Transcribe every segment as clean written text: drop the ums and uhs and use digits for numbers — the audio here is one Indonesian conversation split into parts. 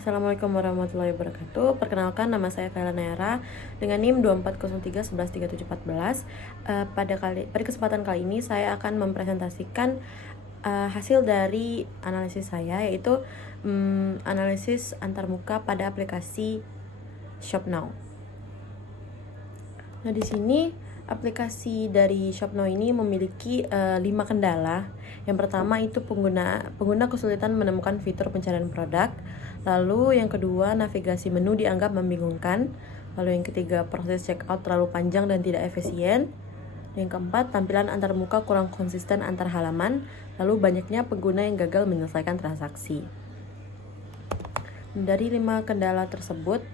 Assalamualaikum warahmatullahi wabarakatuh. Perkenalkan, nama saya Kayla Nera dengan NIM 2403113714. Pada kesempatan kali ini saya akan mempresentasikan hasil dari analisis saya, yaitu analisis antarmuka pada aplikasi ShopNow. Nah, di sini aplikasi dari ShopNow ini memiliki 5 kendala. Yang pertama itu pengguna kesulitan menemukan fitur pencarian produk. Lalu yang kedua, navigasi menu dianggap membingungkan. Lalu yang ketiga, proses checkout terlalu panjang dan tidak efisien. Yang keempat, tampilan antarmuka kurang konsisten antar halaman. Lalu banyaknya pengguna yang gagal menyelesaikan transaksi. Dari 5 kendala tersebut,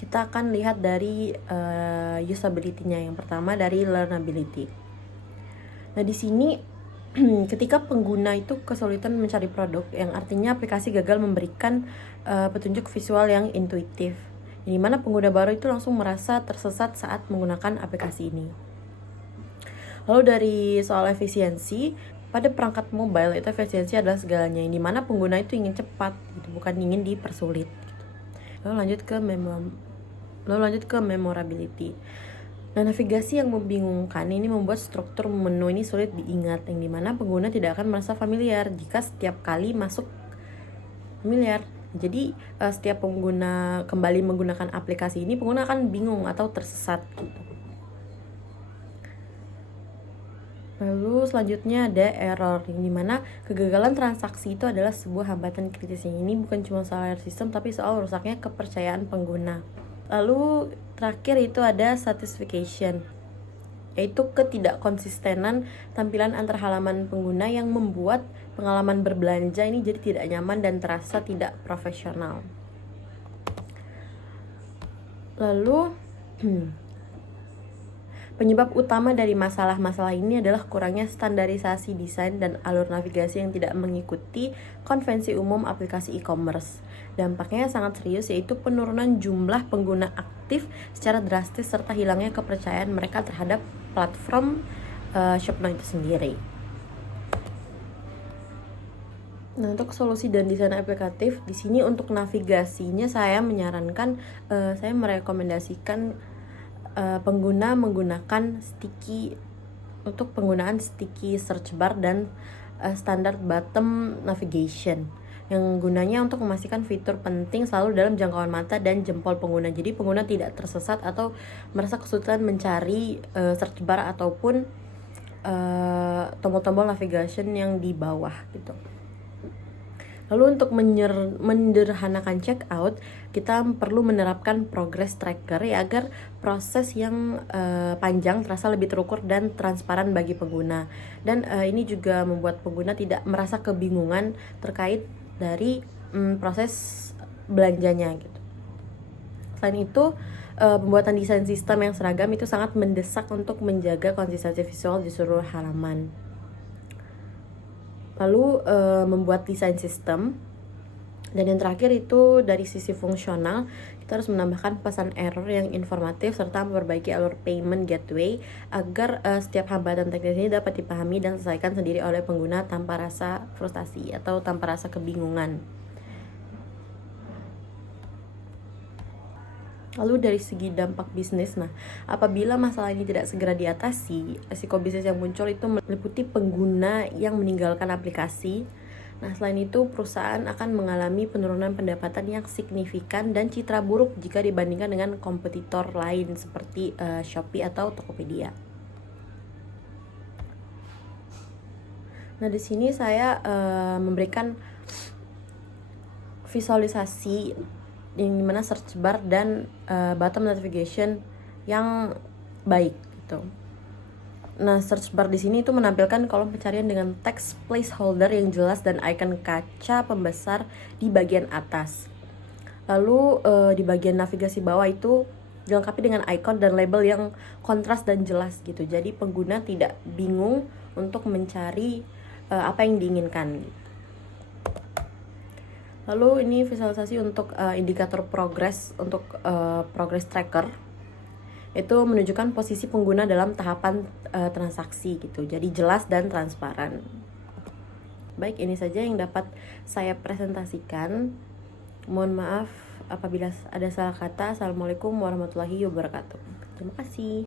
kita akan lihat dari usability-nya. Yang pertama dari learnability. Nah, di sini ketika pengguna itu kesulitan mencari produk, yang artinya aplikasi gagal memberikan petunjuk visual yang intuitif, di mana pengguna baru itu langsung merasa tersesat saat menggunakan aplikasi ini. Lalu dari soal efisiensi, pada perangkat mobile itu efisiensi adalah segalanya, yang dimana pengguna itu ingin cepat, gitu, bukan ingin dipersulit. Gitu. Lalu lanjut ke memorability. Nah, navigasi yang membingungkan ini membuat struktur menu ini sulit diingat, yang dimana pengguna tidak akan merasa familiar jika setiap kali masuk familiar. Jadi setiap pengguna kembali menggunakan aplikasi ini, pengguna akan bingung atau tersesat gitu. Lalu selanjutnya ada error, yang dimana kegagalan transaksi itu adalah sebuah hambatan kritis. Ini bukan cuma soal sistem, tapi soal rusaknya kepercayaan pengguna. Lalu terakhir itu ada satisfaction, yaitu ketidakkonsistenan tampilan antar halaman pengguna yang membuat pengalaman berbelanja ini jadi tidak nyaman dan terasa tidak profesional. Lalu penyebab utama dari masalah-masalah ini adalah kurangnya standarisasi desain dan alur navigasi yang tidak mengikuti konvensi umum aplikasi e-commerce. Dampaknya sangat serius, yaitu penurunan jumlah pengguna aktif secara drastis serta hilangnya kepercayaan mereka terhadap platform ShopNow itu sendiri. Nah, untuk solusi dan desain aplikatif, di sini untuk navigasinya saya menyarankan, saya merekomendasikan pengguna menggunakan untuk penggunaan sticky search bar dan standar bottom navigation, yang gunanya untuk memastikan fitur penting selalu dalam jangkauan mata dan jempol pengguna. Jadi pengguna tidak tersesat atau merasa kesulitan mencari search bar ataupun tombol-tombol navigation yang di bawah gitu. Lalu untuk menyederhanakan checkout, kita perlu menerapkan progress tracker ya, agar proses yang panjang terasa lebih terukur dan transparan bagi pengguna. Dan ini juga membuat pengguna tidak merasa kebingungan terkait dari proses belanjanya gitu. Selain itu, pembuatan desain sistem yang seragam itu sangat mendesak untuk menjaga konsistensi visual di seluruh halaman. Lalu membuat desain sistem. Dan yang terakhir itu dari sisi fungsional, kita harus menambahkan pesan error yang informatif serta memperbaiki alur payment gateway agar setiap hambatan teknis ini dapat dipahami dan diselesaikan sendiri oleh pengguna tanpa rasa frustasi atau tanpa rasa kebingungan. Lalu dari segi dampak bisnis, nah apabila masalah ini tidak segera diatasi, risiko bisnis yang muncul itu meliputi pengguna yang meninggalkan aplikasi. Nah, selain itu perusahaan akan mengalami penurunan pendapatan yang signifikan dan citra buruk jika dibandingkan dengan kompetitor lain seperti Shopee atau Tokopedia. Nah, di sini saya memberikan visualisasi yang dimana search bar dan bottom navigation yang baik gitu. Nah, search bar di sini itu menampilkan kolom pencarian dengan teks placeholder yang jelas dan icon kaca pembesar di bagian atas. Lalu di bagian navigasi bawah itu dilengkapi dengan icon dan label yang kontras dan jelas gitu. Jadi pengguna tidak bingung untuk mencari apa yang diinginkan. Lalu ini visualisasi untuk indikator progress untuk progress tracker, itu menunjukkan posisi pengguna dalam tahapan transaksi gitu. Jadi jelas dan transparan. Baik, ini saja yang dapat saya presentasikan. Mohon maaf apabila ada salah kata. Assalamualaikum warahmatullahi wabarakatuh. Terima kasih.